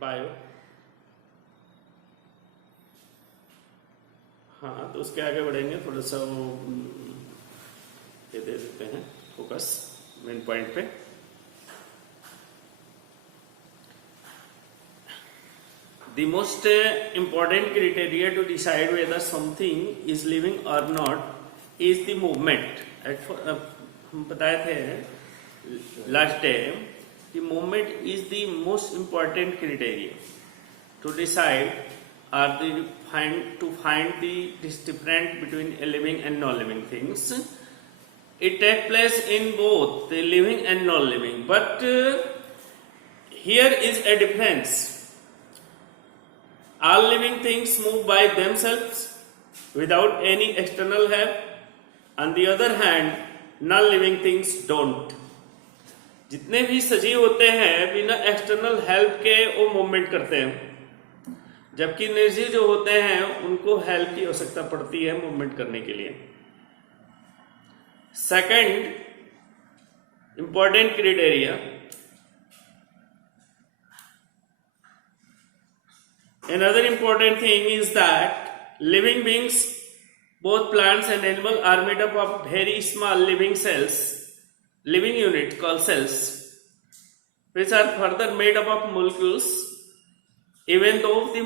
Bio. हाँ, तो उसके आगे बढ़ेंगे थोड़ा सा वो ये दे देते हैं फोकस मेन पॉइंट पे। The most important criteria to decide whether something is living or not is the movement. हम बताए थे लास्ट टाइम कि movement is the most important criteria to decide or to find the difference between a living and non-living things. It takes place in both the living and non-living, but here is a difference. All living things move by themselves without any external help. On the other hand, non-living things don't. जितने भी सजीव होते हैं बिना external help के वो movement करते हैं, जबकि निर्जीव जो होते हैं उनको हेल्प की आवश्यकता पड़ती है मूवमेंट करने के लिए। Second important criteria, another important thing is that living beings, both plants and animals, are made up of very small living cells, living unit called cells, which are further made up of molecules. Even though the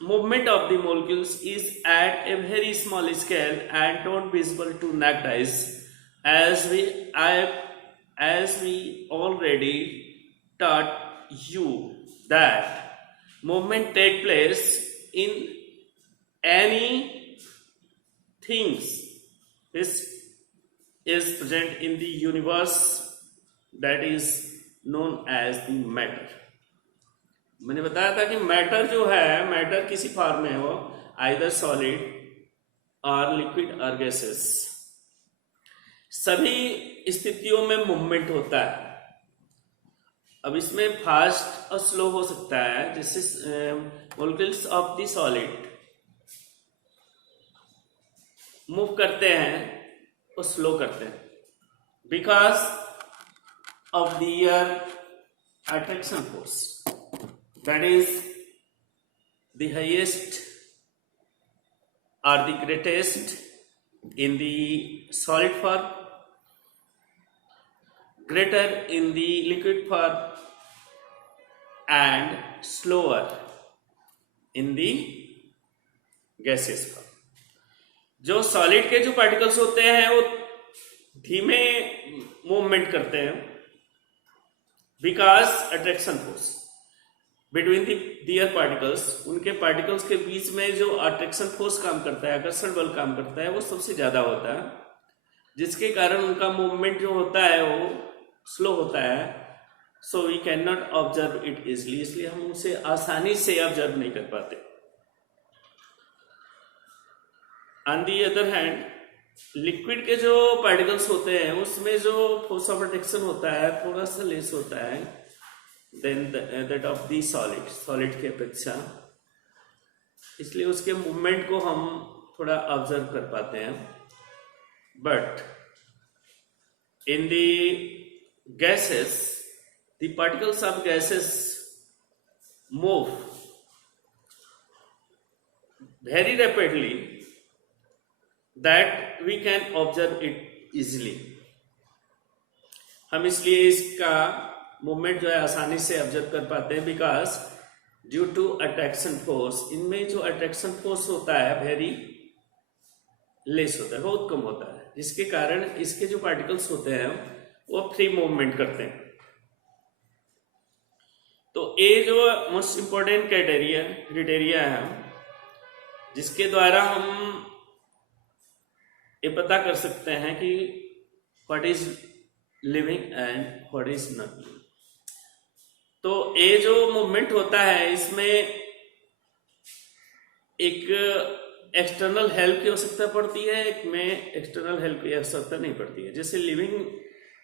movement of the molecules is at a very small scale and not visible to naked eyes, as we already taught you that movement take place in any things which is present in the universe, that is known as the matter. मैंने बताया था कि matter जो है, matter किसी form में हो, either solid और लिक्विड और गैसेस, सभी स्थितियों में मूवमेंट होता है। अब इसमें फास्ट और स्लो हो सकता है, जैसे molecules of the solid move करते हैं और स्लो करते हैं because of their attraction force, that is the highest और the greatest in the solid form, greater in the liquid form and slower in the gaseous form. जो solid के जो particles होते हैं वो धीमे मूवमेंट करते हैं because attraction force between their particles, उनके पार्टिकल्स के बीच में जो अट्रैक्शन फोर्स काम करता है, आकर्षण बल काम करता है, वो सबसे ज्यादा होता है, जिसके कारण उनका मूवमेंट जो होता है वो स्लो होता है। So we can not observe it easily, इसलिए हम उसे आसानी से ऑब्जर्व नहीं कर पाते। On the other hand, liquid के जो पार्टिकल्स होते हैं उसमें जो फोर्स ऑफ अट्रैक्शन होता है थोड़ा सा लेस होता है then that of the solid, solid की अपेक्षा, इसलिए उसके मूवमेंट को हम थोड़ा ऑब्जर्व कर पाते हैं। But in the gases, the particles of gases move very rapidly that we can observe it easily. हम इसलिए इसका मूवमेंट जो है आसानी से ऑब्जर्व कर पाते हैं because due to attraction force, इनमें जो अट्रैक्शन फोर्स होता है वेरी लेस होता है, बहुत कम होता है, जिसके कारण इसके जो पार्टिकल्स होते हैं वो फ्री मूवमेंट करते हैं। तो ये जो मोस्ट इंपॉर्टेंट क्राइटेरिया है जिसके द्वारा हम ये पता कर सकते हैं कि what is living and what is not living. तो ये जो मूवमेंट होता है इसमें एक एक्सटर्नल हेल्प की आवश्यकता पड़ती है, एक में एक्सटर्नल हेल्प की आवश्यकता नहीं पड़ती है। जैसे लिविंग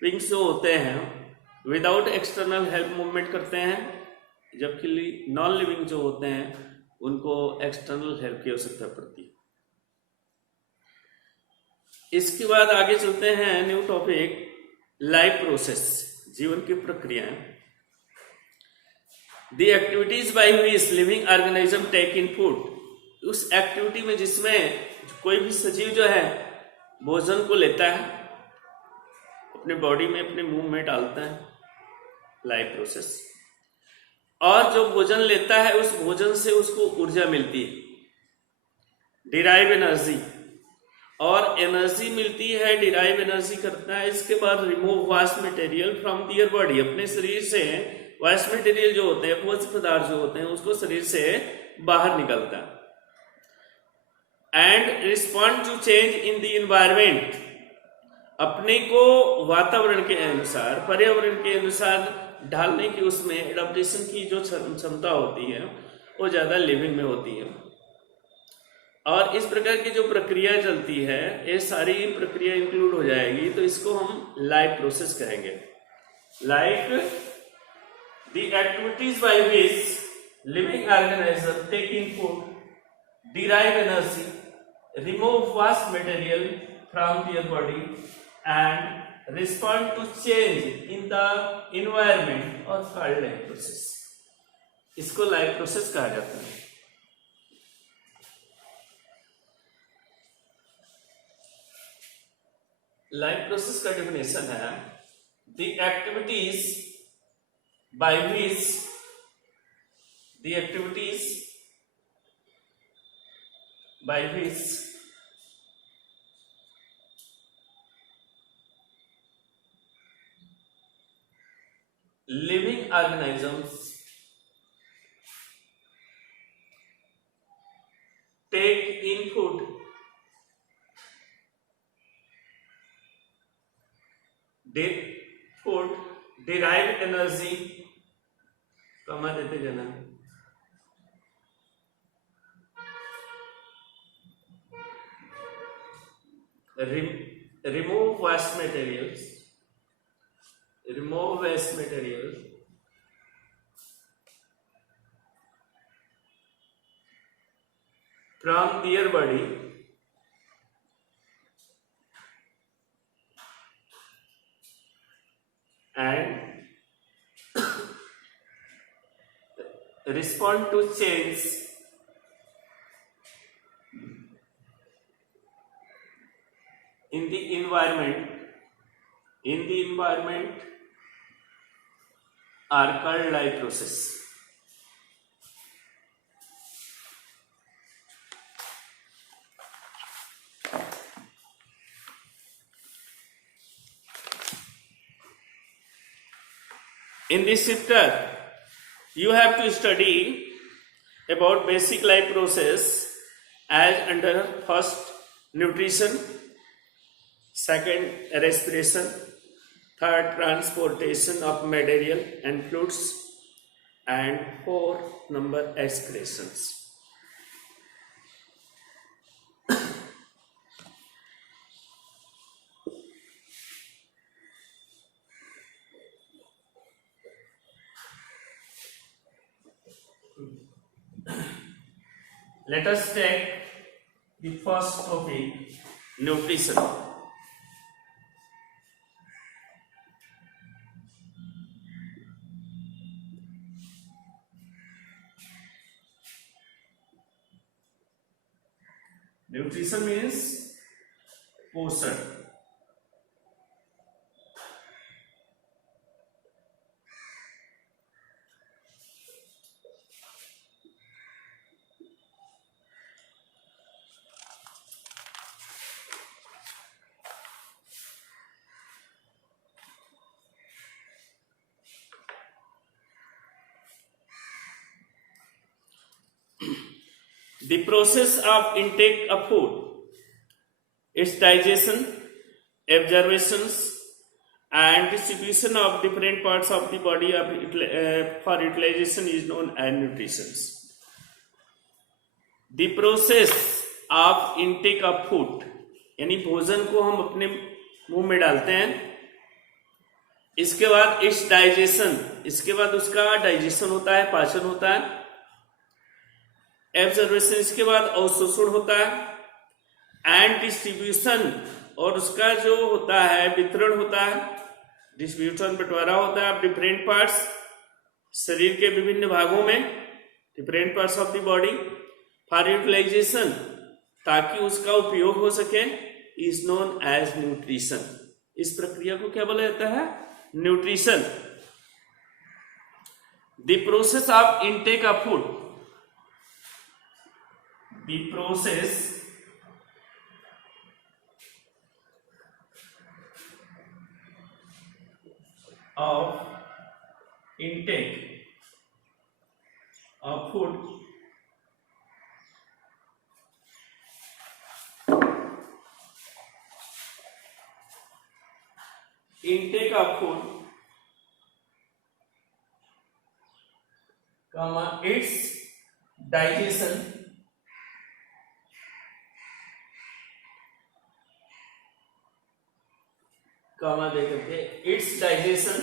विंग्स जो होते हैं विदाउट एक्सटर्नल हेल्प मूवमेंट करते हैं, जबकि नॉन लिविंग जो होते हैं उनको एक्सटर्नल हेल्प की आवश्यकता पड़ती है। इसके बाद आगे चलते हैं न्यू टॉपिक, लाइफ प्रोसेस, जीवन की प्रक्रियाएं। The activities by which living organism take in food, उस एक्टिविटी में जिसमें कोई भी सजीव जो है भोजन को लेता है, अपने बॉडी में अपने मुंह में डालता है, लाइफ प्रोसेस, और जो भोजन लेता है उस भोजन से उसको ऊर्जा मिलती है, डिराइव एनर्जी, और एनर्जी मिलती है, डिराइव एनर्जी करता है। इसके बाद remove waste material from their body, अपने शरीर से वेस्ट मटेरियल जो होते हैं, अपवर्ज्य पदार्थ जो होते हैं, उसको शरीर से बाहर निकलता है। And respond to change in the environment, अपने को वातावरण के अनुसार, पर्यावरण के अनुसार ढालने की, उसमें एडाप्टेशन की जो क्षमता होती है वो ज्यादा लिविंग में होती है। और इस प्रकार की जो प्रक्रिया चलती है, ये सारी प्रक्रिया इंक्लूड हो जाएगी, तो इसको हम लाइफ प्रोसेस कहेंगे। Like the activities by which living organism take in food, derive energy, remove waste material from their body and respond to change in the environment or called life process, इसको life process कहा जाता है। लाइफ प्रोसेस का definition है the activities by which living organisms take in food, derive energy, कमा देते जाना, remove waste materials from their body and respond to change in the environment are called life process. In this chapter, you have to study about basic life process as under first nutrition, second respiration, third transportation of material and fluids, and four number excretions. Let us take the first topic, nutrition. Nutrition means पोषण। The process of intake of food, its digestion, absorptions, and distribution of different parts of the body for utilization is known as nutrition. The process of intake of food, यानी भोजन को हम अपने मुंह में डालते हैं, इसके बाद इट्स डाइजेशन, इसके बाद उसका डाइजेशन होता है, पाचन होता है, एब्जॉर्प्शन, इसके बाद अवशोषण होता है, एंड डिस्ट्रीब्यूशन, और उसका जो होता है वितरण होता है, डिस्ट्रीब्यूशन बंटवारा होता है ऑफ डिफरेंट पार्ट्स शरीर के विभिन्न भागों में, different parts of the body, for utilization, ताकि उसका उपयोग हो सके, इज नोन एज न्यूट्रिशन। इस प्रक्रिया को क्या बोला जाता है? Nutrition. The process of intake of food, the process of intake of food comma its digestion comma देकर के its digestion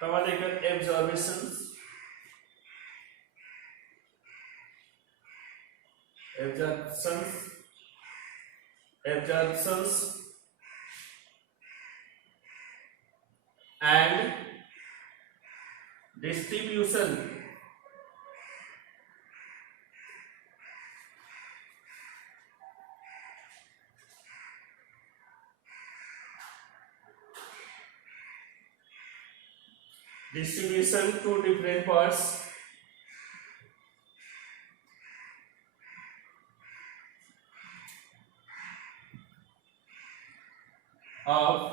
comma देकर absorption and distribution to different parts of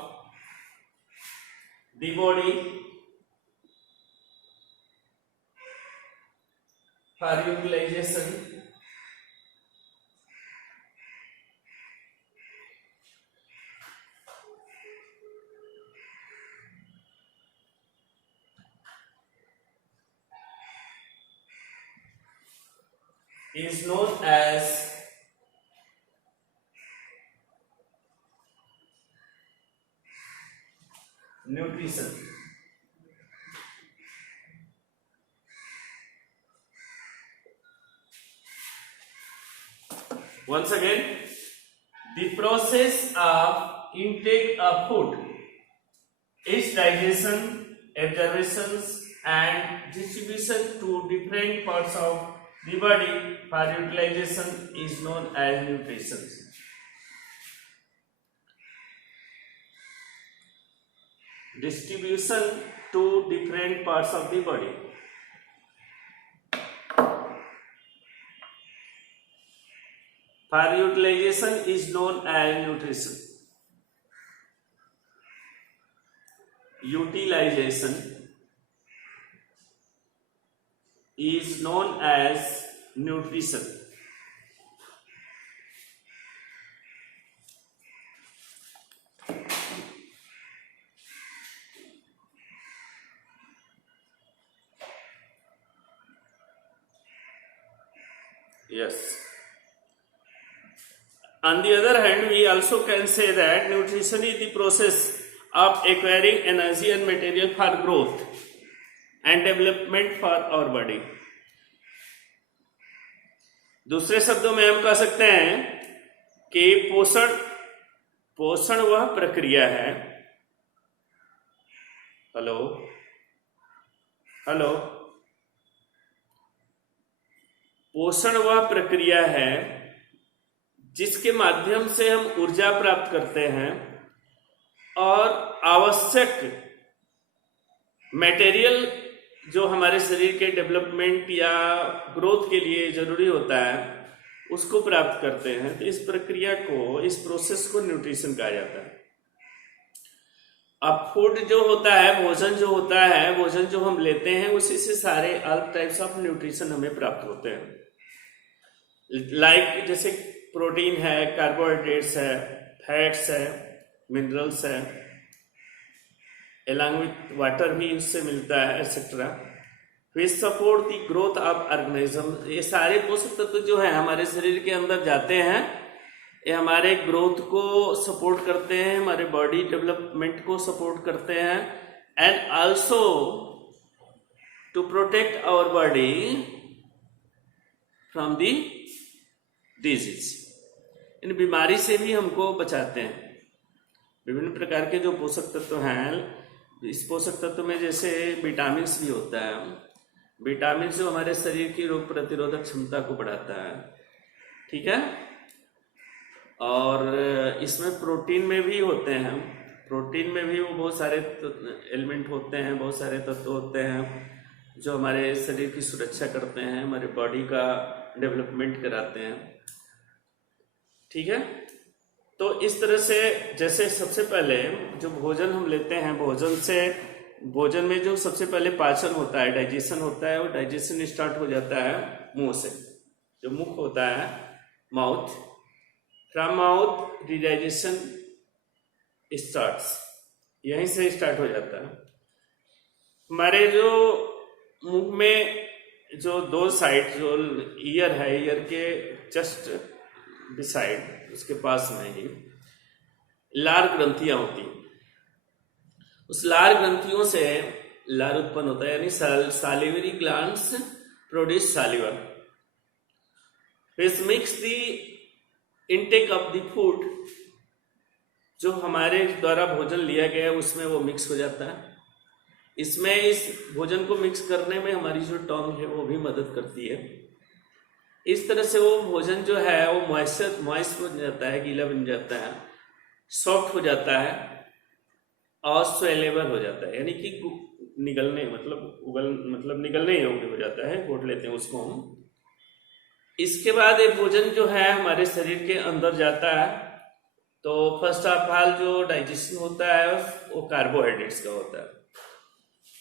the body for utilization is known as nutrition. Once again, the process of intake of food, its digestion, absorptions and distribution to different parts of the body for utilization is known as nutrition. Distribution to different parts of the body. For utilization is known as nutrition. Utilization is known as nutrition. Yes. On the other hand, we also can say that nutrition is the process of acquiring energy and material for growth and development for our body. दूसरे शब्दों में हम कह सकते हैं कि पोषण वह प्रक्रिया है। हेलो, पोषण वह प्रक्रिया है जिसके माध्यम से हम ऊर्जा प्राप्त करते हैं और आवश्यक मटेरियल जो हमारे शरीर के डेवलपमेंट या ग्रोथ के लिए जरूरी होता है उसको प्राप्त करते हैं। तो इस प्रक्रिया को, इस प्रोसेस को न्यूट्रिशन कहा जाता है। अब फूड जो होता है, भोजन जो होता है, भोजन जो हम लेते हैं उसी से सारे ऑल टाइप्स ऑफ न्यूट्रिशन हमें प्राप्त होते हैं। लाइक जैसे प्रोटीन है, कार्बोहाइड्रेट्स है, फैट्स है, मिनरल्स है, along with वाटर भी उससे मिलता है, etcetera. Which support the growth of organism. ये सारे पोषक तत्व जो है हमारे शरीर के अंदर जाते हैं, ये हमारे ग्रोथ को सपोर्ट करते हैं, हमारे बॉडी डेवलपमेंट को सपोर्ट करते हैं, and also to protect our body from the disease. इन बीमारी से भी हमको बचाते हैं। विभिन्न प्रकार के जो पोषक तत्व हैं, इस पोषक तत्व में जैसे विटामिन भी होता है। विटामिन जो हमारे शरीर की रोग प्रतिरोधक क्षमता को बढ़ाता है, ठीक है। और इसमें प्रोटीन में भी होते हैं, प्रोटीन में भी वो बहुत सारे एलिमेंट होते हैं, बहुत सारे तत्व होते हैं जो हमारे शरीर की सुरक्षा करते हैं, हमारे बॉडी का डेवलपमेंट कराते हैं, ठीक है। तो इस तरह से जैसे सबसे पहले जो भोजन हम लेते हैं, भोजन में जो सबसे पहले पाचन होता है, डाइजेशन होता है, वो डाइजेशन स्टार्ट हो जाता है मुंह से। जो मुख होता है, mouth, from mouth digestion starts, यहीं से स्टार्ट हो जाता है। हमारे जो मुंह में जो दो साइड, जो ईयर है, ईयर के जस्ट बिसाइड, उसके पास में ही लार ग्रंथियां होती हैं। उस लार ग्रंथियों से लार उत्पन्न होता है, यानी salivary glands produce saliva which mix the intake of the food. जो हमारे द्वारा भोजन लिया गया है उसमें वो मिक्स हो जाता है। इसमें इस भोजन को मिक्स करने में हमारी जो टंग है वो भी मदद करती है। इस तरह से वो भोजन जो है वो मॉइस्ट बन जाता है, गीला बन जाता है, सॉफ्ट हो जाता है और स्वेलेबल हो जाता है, यानी कि निगलने निगलने योग्य हो जाता है, घोट लेते हैं उसको हम। इसके बाद ये भोजन जो है हमारे शरीर के अंदर जाता है। तो फर्स्ट ऑफ ऑल जो डाइजेशन होता है वो कार्बोहाइड्रेट्स का होता है।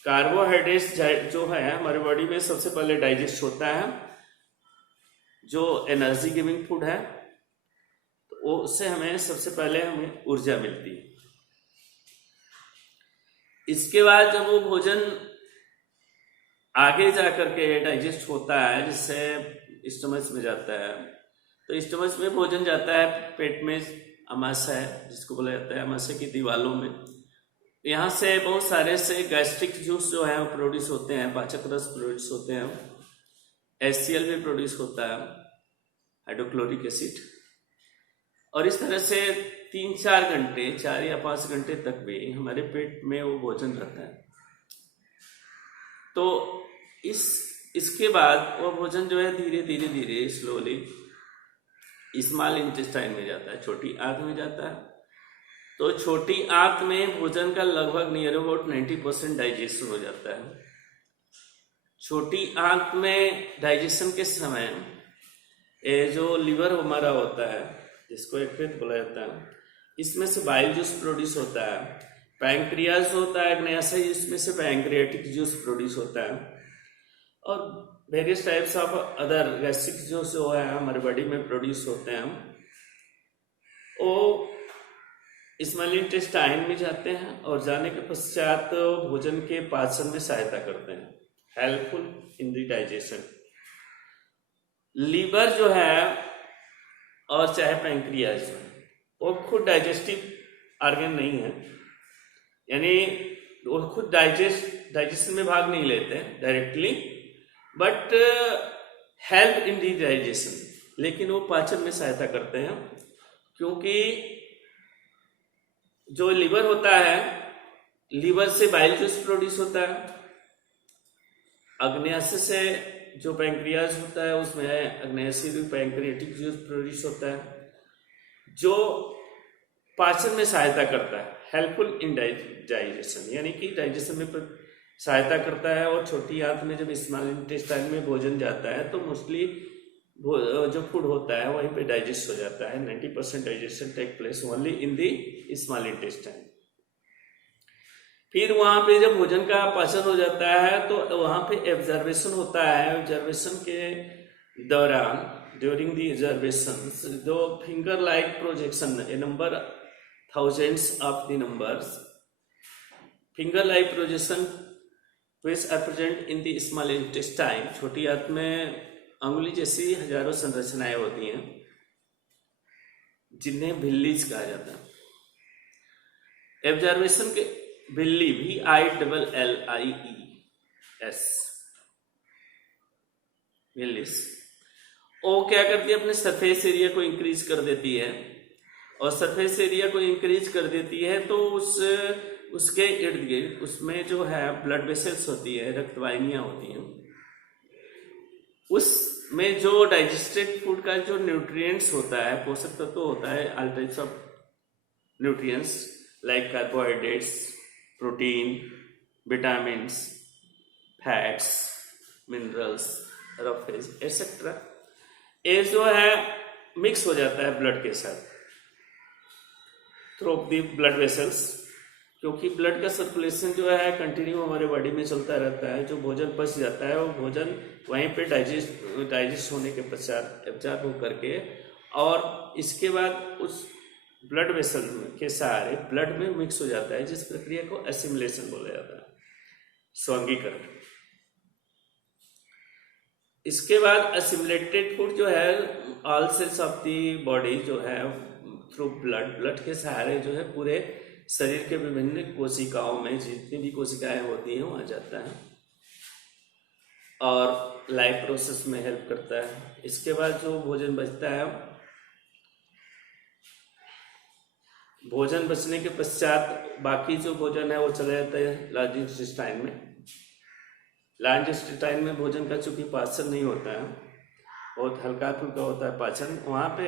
कार्बोहाइड्रेट्स जो है हमारे बॉडी में सबसे पहले डाइजेस्ट होता है, जो एनर्जी गिविंग फूड है, तो उससे हमें सबसे पहले हमें ऊर्जा मिलती है। इसके बाद जब वो भोजन आगे जाकर के डाइजेस्ट होता है, जिससे स्टमच में जाता है, तो स्टमच में भोजन जाता है पेट में, अमाशय जिसको बोला जाता है, अमाशय की दीवारों में। यहाँ से बहुत सारे से गैस्ट्रिक जूस जो है वो प्रोड्यूस होते हैं, पाचक रस प्रोड्यूस होते हैं, HCl भी प्रोड्यूस होता है, हाइड्रोक्लोरिक एसिड। और इस तरह से 3-4 घंटे, 4 या 5 घंटे तक भी हमारे पेट में वो भोजन रहता है। तो इसके बाद वो भोजन जो है धीरे धीरे स्लोली स्मॉल इंटेस्टाइन में जाता है, छोटी आंत में जाता है। तो छोटी आंत में भोजन का लगभग नियर अबाउट 90% डाइजेशन हो जाता है। छोटी आंत में डाइजेशन के समय ये जो लिवर हमारा होता है, जिसको यकृत बोला जाता है, इसमें से बाइल जूस प्रोड्यूस होता है। पैंक्रियाज होता है अग्न्याशय, इसमें से पैंक्रियाटिक जूस प्रोड्यूस होता है। और various types of other gastric juice जो है हमारे बॉडी में प्रोड्यूस होते हैं, वो स्मॉल इंटेस्टाइन में जाते हैं और जाने के पश्चात भोजन के पाचन में सहायता करते हैं, helpful in the digestion. Liver जो है और चाहे पैंक्रियाज जो है वो खुद डाइजेस्टिव ऑर्गन नहीं है, यानी वो खुद डाइजेशन में भाग नहीं लेते directly, but help in the digestion, लेकिन वो पाचन में सहायता करते हैं। क्योंकि जो लीवर होता है, लीवर से बाइल जूस प्रोड्यूस होता है, अग्न्याशय से जो पैंक्रियाज होता है उसमें अग्न्याशयी पैंक्रियाटिक जूस प्रोड्यूस होता है, जो पाचन में सहायता करता है, हेल्पफुल इन डाइजेशन, यानी कि डाइजेशन में सहायता करता है। और छोटी आंत में जब स्मॉल इंटेस्टाइन में भोजन जाता है तो मोस्टली जो फूड होता है वहीं पे डाइजेस्ट हो जाता है। 90% digestion take place only in the small intestine. फिर वहां पे जब भोजन का पाचन हो जाता है तो वहां पे एब्जर्वेशन होता है। एब्जर्वेशन के दौरान, ड्यूरिंग द एब्जर्वेशन, जो finger like projection, A number thousands of the numbers, finger like projection which are present in the small intestine, छोटी आंत में अंगुली जैसी हजारों संरचनाएं होती हैं जिन्हें भिल्लीज कहा जाता है। एब्जर्वेशन के भिल्ली, VILLIES, भिल्लीज, वो क्या करती है, अपने सरफेस एरिया को इंक्रीज कर देती है और सरफेस एरिया को इंक्रीज कर देती है, तो उसके इर्द गिर्द उसमें जो है ब्लड वेसल्स होती है, रक्तवाहिनियां होती हैं, उसमें जो डाइजेस्टेड फूड का जो न्यूट्रिएंट्स होता है, पोषक तत्व होता है, all types of nutrients like carbohydrates, protein, vitamins, fats, minerals, roughage etcetera, ये जो है मिक्स हो जाता है ब्लड के साथ थ्रू दी ब्लड वेसल्स, क्योंकि ब्लड का सर्कुलेशन जो है कंटिन्यू हमारे बॉडी में चलता रहता है। जो भोजन पच जाता है वो भोजन वहीं पे डाइजेस्ट होने के पश्चात एब्जॉर्ब हो करके और इसके बाद उस ब्लड वेसल के सहारे ब्लड में मिक्स हो जाता है, जिस प्रक्रिया को एसिमिलेशन बोला जाता है, स्वांगीकरण। इसके बाद एसिमिलेटेड फूड जो है all cells of the body जो है थ्रू ब्लड के सहारे जो है पूरे शरीर के विभिन्न कोशिकाओं में जितनी भी कोशिकाएं होती हैं वहाँ जाता है और लाइफ प्रोसेस में हेल्प करता है। इसके बाद जो भोजन बचता है, भोजन बचने के पश्चात बाकी जो भोजन है वो चला जाता है लार्ज इंटेस्टाइन में। लार्ज इंटेस्टाइन में भोजन का चूंकि पाचन नहीं होता है, बहुत हल्का फुल्का होता है पाचन, वहाँ पे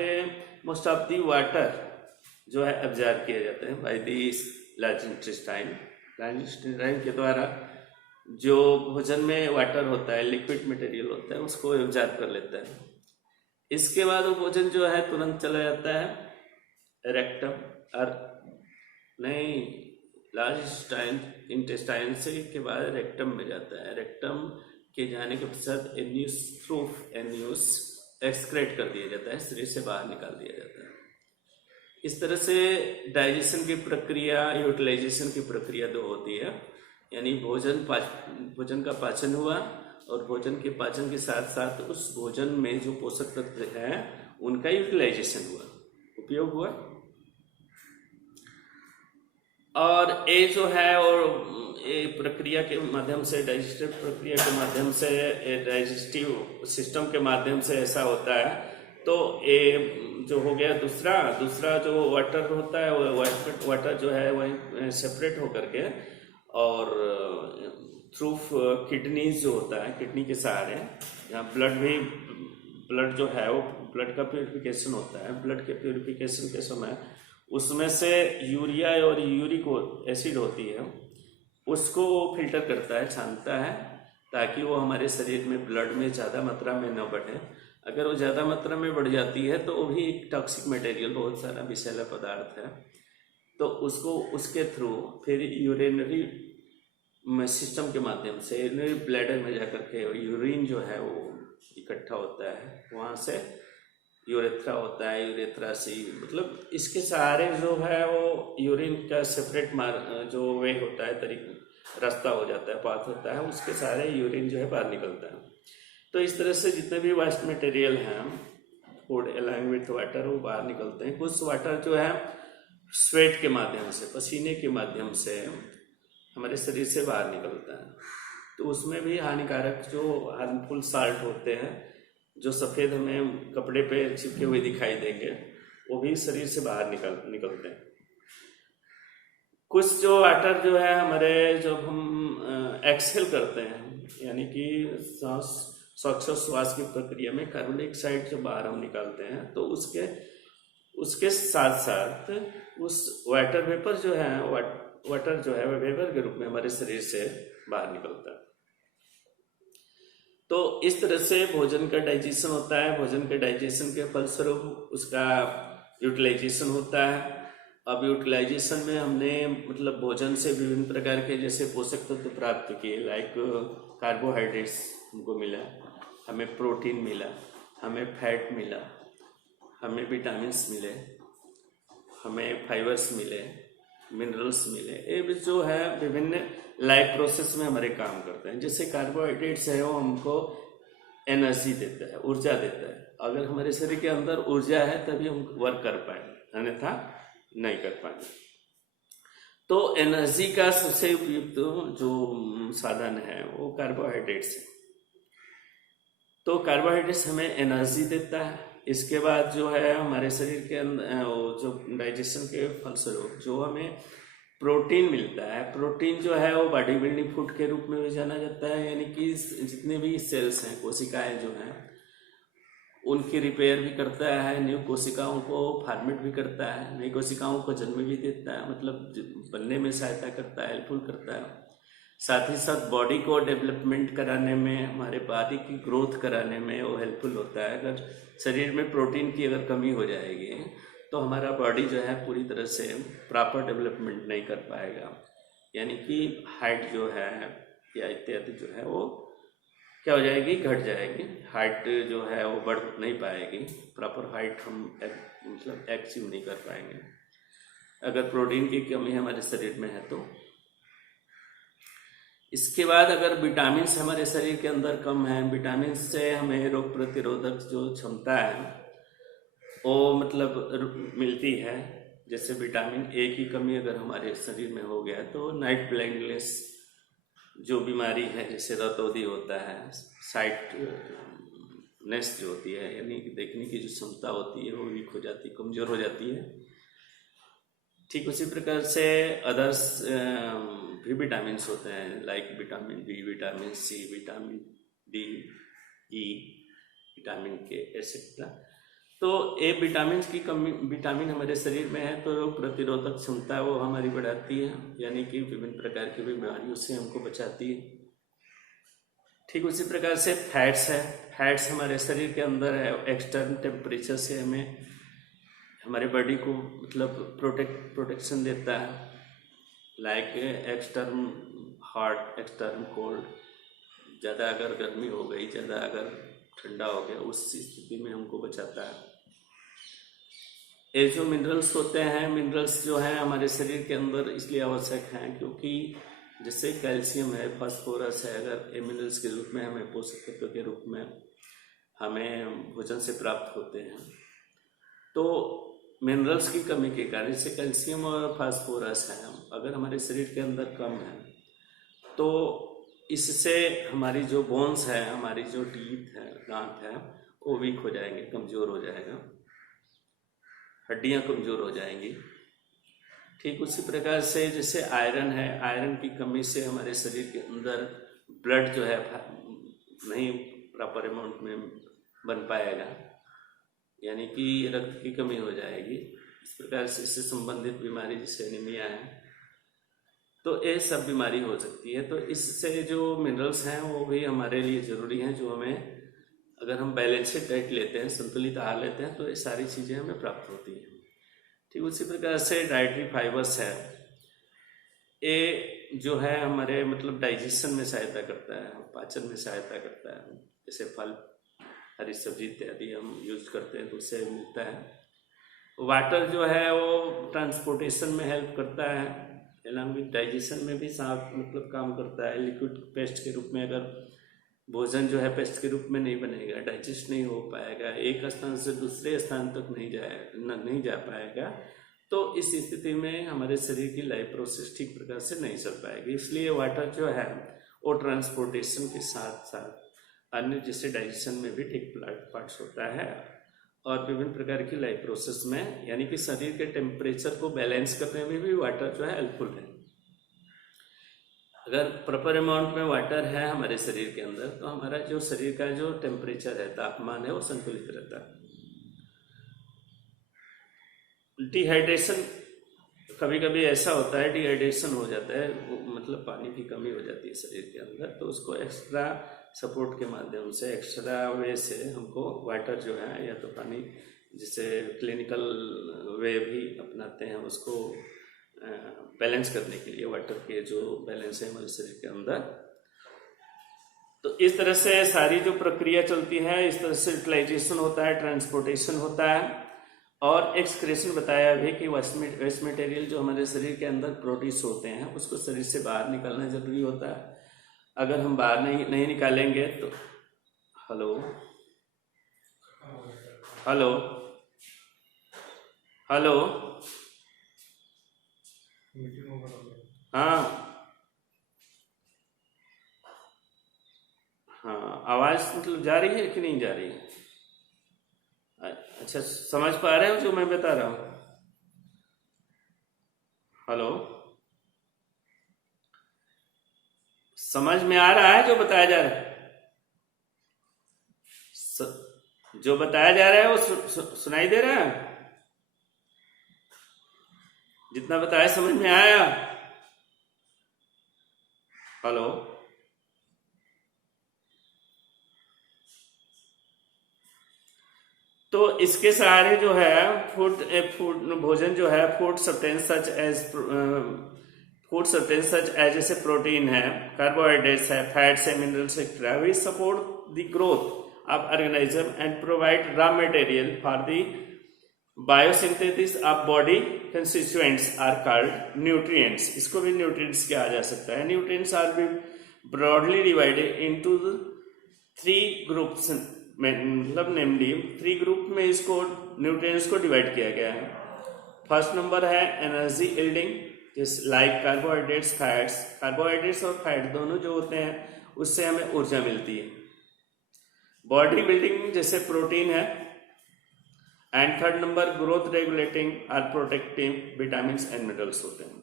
मोस्ट ऑफ दी वाटर जो है एब्जॉर्ब किया जाता है by the large intestine. Large intestine के द्वारा जो भोजन में वाटर होता है, लिक्विड मटेरियल होता है, उसको एब्जॉर्ब कर लेता है। इसके बाद वो भोजन जो है तुरंत चला जाता है रेक्टम और नहीं, लार्ज इंटेस्टाइन से के बाद रेक्टम में जाता है। रेक्टम के जाने के पश्चात एन्यूस एक्सक्रेट कर दिया जाता है, शरीर से बाहर निकाल दिया जाता है। इस तरह से डाइजेशन की प्रक्रिया, यूटिलाइजेशन की प्रक्रिया दो होती है, यानी भोजन का पाचन हुआ और भोजन के पाचन के साथ साथ उस भोजन में जो पोषक तत्व हैं उनका यूटिलाइजेशन हुआ, उपयोग हुआ। और ये जो है और ये प्रक्रिया के माध्यम से, डाइजेस्टिव प्रक्रिया के माध्यम से, डाइजेस्टिव सिस्टम के माध्यम से ऐसा होता है। तो ये जो हो गया दूसरा जो वाटर होता है, वो वाटर जो है वही सेपरेट होकर के और थ्रू किडनीज जो होता है, किडनी के सहारे यहाँ ब्लड जो है वो ब्लड का प्यूरिफिकेशन होता है। ब्लड के प्यूरिफिकेशन के समय उसमें से यूरिया और यूरिक एसिड होती है, उसको फिल्टर करता है, छानता है, ताकि वो हमारे शरीर में ब्लड में ज़्यादा मात्रा में न बढ़े। अगर वो ज़्यादा मात्रा में बढ़ जाती है तो वो भी एक टॉक्सिक मटेरियल, बहुत सारा विषैला पदार्थ है, तो उसके थ्रू फिर यूरिनरी सिस्टम के माध्यम से यूरिनरी ब्लैडर में जाकर के यूरिन जो है वो इकट्ठा होता है, वहाँ से यूरेथ्रा होता है, यूरेथ्रा से मतलब इसके सहारे जो है वो यूरिन का सेपरेट जो वे होता है, रास्ता हो जाता है, पाथ होता है, उसके सहारे यूरिन जो है बाहर निकलता है। तो इस तरह से जितने भी वेस्ट मटेरियल हैं फूड अलॉन्ग विथ वाटर वो बाहर निकलते हैं। कुछ वाटर जो है स्वेट के माध्यम से, पसीने के माध्यम से हमारे शरीर से बाहर निकलता है, तो उसमें भी हानिकारक जो हार्मफुल साल्ट होते हैं, जो सफ़ेद हमें कपड़े पे चिपके हुए दिखाई देंगे, वो भी शरीर से बाहर निकलते हैं। कुछ जो वाटर जो है हमारे, जब हम एक्सहेल करते हैं, यानी कि श्वास की प्रक्रिया में कार्बन डाइऑक्साइड जो बाहर हम निकालते हैं, तो उसके साथ साथ उस वाटर वेपर जो है वह वेपर के रूप में हमारे शरीर से बाहर निकलता है। तो इस तरह से भोजन का डाइजेशन होता है। भोजन के डाइजेशन के फलस्वरूप उसका यूटिलाइजेशन होता है। अब यूटिलाइजेशन में हमने मतलब भोजन से विभिन्न प्रकार के जैसे पोषक तत्व प्राप्त किए, लाइक कार्बोहाइड्रेट्स हमको मिला, हमें प्रोटीन मिला, हमें फैट मिला, हमें विटामिन्स मिले, हमें फाइबर्स मिले, मिनरल्स मिले। ये जो है विभिन्न लाइफ प्रोसेस में हमारे काम करते हैं। जैसे कार्बोहाइड्रेट्स है वो हमको एनर्जी देता है, ऊर्जा देता है। अगर हमारे शरीर के अंदर ऊर्जा है तभी हम वर्क कर पाएंगे, अन्यथा नहीं कर पाएंगे। तो एनर्जी का सबसे उपयुक्त जो साधन है वो कार्बोहाइड्रेट्स है। तो कार्बोहाइड्रेट्स हमें एनर्जी देता है। इसके बाद जो है हमारे शरीर के अंदर वो जो डाइजेशन के फलस्वरूप जो हमें प्रोटीन मिलता है, प्रोटीन जो है वो बॉडी बिल्डिंग फूड के रूप में भी जाना जाता है, यानी कि जितने भी सेल्स हैं, कोशिकाएं जो हैं, उनकी रिपेयर भी करता है, न्यू कोशिकाओं को फॉर्मेट भी करता है, नई कोशिकाओं को जन्म भी देता है, मतलब बनने में सहायता करता है, हेल्पफुल करता है। साथ ही साथ बॉडी को डेवलपमेंट कराने में, हमारे बॉडी की ग्रोथ कराने में वो हेल्पफुल होता है। अगर शरीर में प्रोटीन की अगर कमी हो जाएगी तो हमारा बॉडी जो है पूरी तरह से प्रॉपर डेवलपमेंट नहीं कर पाएगा, यानी कि हाइट जो है या इत्यादि जो है वो क्या हो जाएगी, घट जाएगी। हाइट जो है वो बढ़ नहीं पाएगी, प्रॉपर हाइट हम मतलब अचीव नहीं कर पाएंगे अगर प्रोटीन की कमी हमारे शरीर में है तो। इसके बाद अगर विटामिन हमारे शरीर के अंदर कम है, विटामिन से हमें रोग प्रतिरोधक जो क्षमता है वो मतलब मिलती है। जैसे विटामिन ए की कमी अगर हमारे शरीर में हो गया तो नाइट ब्लाइंडनेस जो बीमारी है, जैसे रतौंधी होता है, साइटनेस जो होती है, यानी कि देखने की जो क्षमता होती है वो वीक हो जाती है, कमज़ोर हो जाती है। ठीक उसी प्रकार से अदर्स भी विटामिन होते हैं, like vitamin B, vitamin C, vitamin D, E, vitamin K etcetera. तो ये विटामिन की कमी, विटामिन हमारे शरीर में है तो रोग प्रतिरोधक क्षमता वो हमारी बढ़ाती है, यानी कि विभिन्न प्रकार की बीमारियों से हमको बचाती है। ठीक उसी प्रकार से फैट्स है, फैट्स हमारे शरीर के अंदर है, एक्सटर्नल टेम्परेचर से हमें हमारे बॉडी को मतलब प्रोटेक्शन देता है, like extern hot, extern cold. ज़्यादा अगर गर्मी हो गई, ज़्यादा अगर ठंडा हो गया, उस स्थिति में हमको बचाता है। ये जो मिनरल्स होते हैं, मिनरल्स जो हैं हमारे शरीर के अंदर इसलिए आवश्यक हैं क्योंकि जैसे कैल्शियम है, फास्फोरस है, अगर ये मिनरल्स के रूप में हमें पोषक तत्व के रूप में हमें भोजन से प्राप्त होते हैं, तो मिनरल्स की कमी के कारण, जैसे कैल्शियम और फास्फोरस है, अगर हमारे शरीर के अंदर कम है तो इससे हमारी जो बोन्स है, हमारी जो टीथ है, दांत है, वो वीक हो जाएंगे, कमज़ोर हो जाएगा, हड्डियां कमज़ोर हो जाएंगी। ठीक उसी प्रकार से जैसे आयरन है, आयरन की कमी से हमारे शरीर के अंदर ब्लड जो है नहीं प्रॉपर अमाउंट में बन पाएगा, यानी कि रक्त की कमी हो जाएगी। इस प्रकार से इससे संबंधित बीमारी जैसे एनीमिया है, तो ये सब बीमारी हो सकती है। तो इससे जो मिनरल्स हैं वो भी हमारे लिए ज़रूरी हैं, जो हमें अगर हम बैलेंस्ड डाइट लेते हैं, संतुलित आहार लेते हैं, तो ये सारी चीज़ें हमें प्राप्त होती हैं। ठीक उसी प्रकार से डाइटरी फाइबर्स है, ये जो है हमारे मतलब डाइजेशन में सहायता करता है, पाचन में सहायता करता है। जैसे फल, हरी सब्जी इत्यादि हम यूज करते हैं तो उससे मिलता है। वाटर जो है वो ट्रांसपोर्टेशन में हेल्प करता है, एलॉन्ग विद डाइजेशन में भी साथ मतलब काम करता है। लिक्विड पेस्ट के रूप में अगर भोजन जो है पेस्ट के रूप में नहीं बनेगा, डाइजेस्ट नहीं हो पाएगा, एक स्थान से दूसरे स्थान तक नहीं जा पाएगा, तो इस स्थिति में हमारे शरीर की लाइफ प्रोसेस ठीक प्रकार से नहीं चल पाएगी। इसलिए वाटर जो है वो ट्रांसपोर्टेशन के साथ साथ अन्य जैसे डाइजेशन में भी ठीक पार्ट्स होता है, और विभिन्न प्रकार की लाइफ प्रोसेस में, यानी कि शरीर के टेम्परेचर को बैलेंस करने में भी वाटर जो है हेल्पफुल है। अगर प्रॉपर अमाउंट में वाटर है हमारे शरीर के अंदर तो हमारा जो शरीर का जो टेम्परेचर है, तापमान है, वो संतुलित रहता है। डिहाइड्रेशन, कभी कभी ऐसा होता है डिहाइड्रेशन हो जाता है, मतलब पानी की कमी हो जाती है शरीर के अंदर, तो उसको एक्स्ट्रा सपोर्ट के माध्यम से, एक्स्ट्रा वे से हमको वाटर जो है, या तो पानी जिसे क्लिनिकल वे भी अपनाते हैं उसको बैलेंस करने के लिए, वाटर के जो बैलेंस है हमारे शरीर के अंदर। तो इस तरह से सारी जो प्रक्रिया चलती है, इस तरह से यूटिलाइजेशन होता है, ट्रांसपोर्टेशन होता है, और एक्सक्रेशन बताया भी कि वेस्ट मटेरियल जो हमारे शरीर के अंदर प्रोड्यूस होते हैं उसको शरीर से बाहर निकालना जरूरी होता है। अगर हम बाहर नहीं निकालेंगे तो हेलो हेलो हेलो हाँ हाँ, आवाज़ मतलब जा रही है कि नहीं जा रही है? अच्छा, समझ पा रहे हो जो मैं बता रहा हूँ? हेलो, समझ में आ रहा है जो बताया जा रहा है? जो बताया जा रहा है वो सुनाई दे रहा है? जितना बताया समझ में आया? हेलो, तो इसके सहारे जो है फूड फूड भोजन जो है, फूड सब्सटेंस सच एज जैसे प्रोटीन है, कार्बोहाइड्रेट्स है, फैट्स है, minerals etcetera, we support the growth of organism and provide raw material for the biosynthesis of body constituents are called nutrients. इसको भी न्यूट्रिएंट्स कहा जा सकता है। Nutrients are be broadly divided into three groups, मतलब namely three group में इसको nutrients को डिवाइड किया गया है। फर्स्ट नंबर है एनर्जी यील्डिंग, जिस लाइक कार्बोहाइड्रेट्स, फैट्स। कार्बोहाइड्रेट्स और फैट दोनों जो होते हैं उससे हमें ऊर्जा मिलती है। बॉडी बिल्डिंग जैसे प्रोटीन है। And third number growth regulating और प्रोटेक्टिव विटामिन एंड मिनरल्स होते हैं।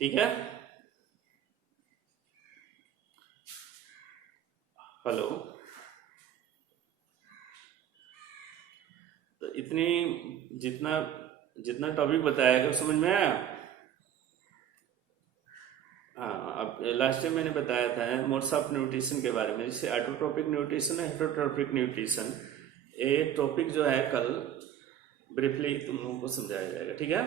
ठीक है, हेलो, तो इतनी जितना जितना टॉपिक बताया गया समझ में आया? हाँ, अब लास्ट टाइम मैंने बताया था मोड्स ऑफ न्यूट्रिशन के बारे में, जैसे ऑटोट्रोपिक न्यूट्रिशन है, हेटरोट्रोपिक न्यूट्रिशन। ये टॉपिक जो है कल ब्रीफली तुम लोगों को समझाया जाएगा। ठीक है,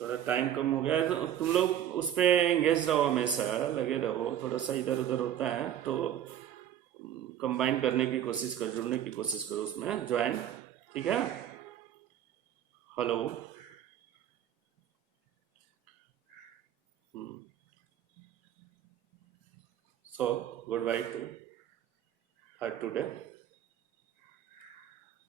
थोड़ा टाइम कम हो गया है तो तुम लोग उस पर एंगेज रहो, हमेशा लगे रहो। थोड़ा सा इधर उधर होता है तो कंबाइन करने की कोशिश करो, जुड़ने की कोशिश करो उसमें, ज्वाइन। ठीक है, hello, so good by two for today.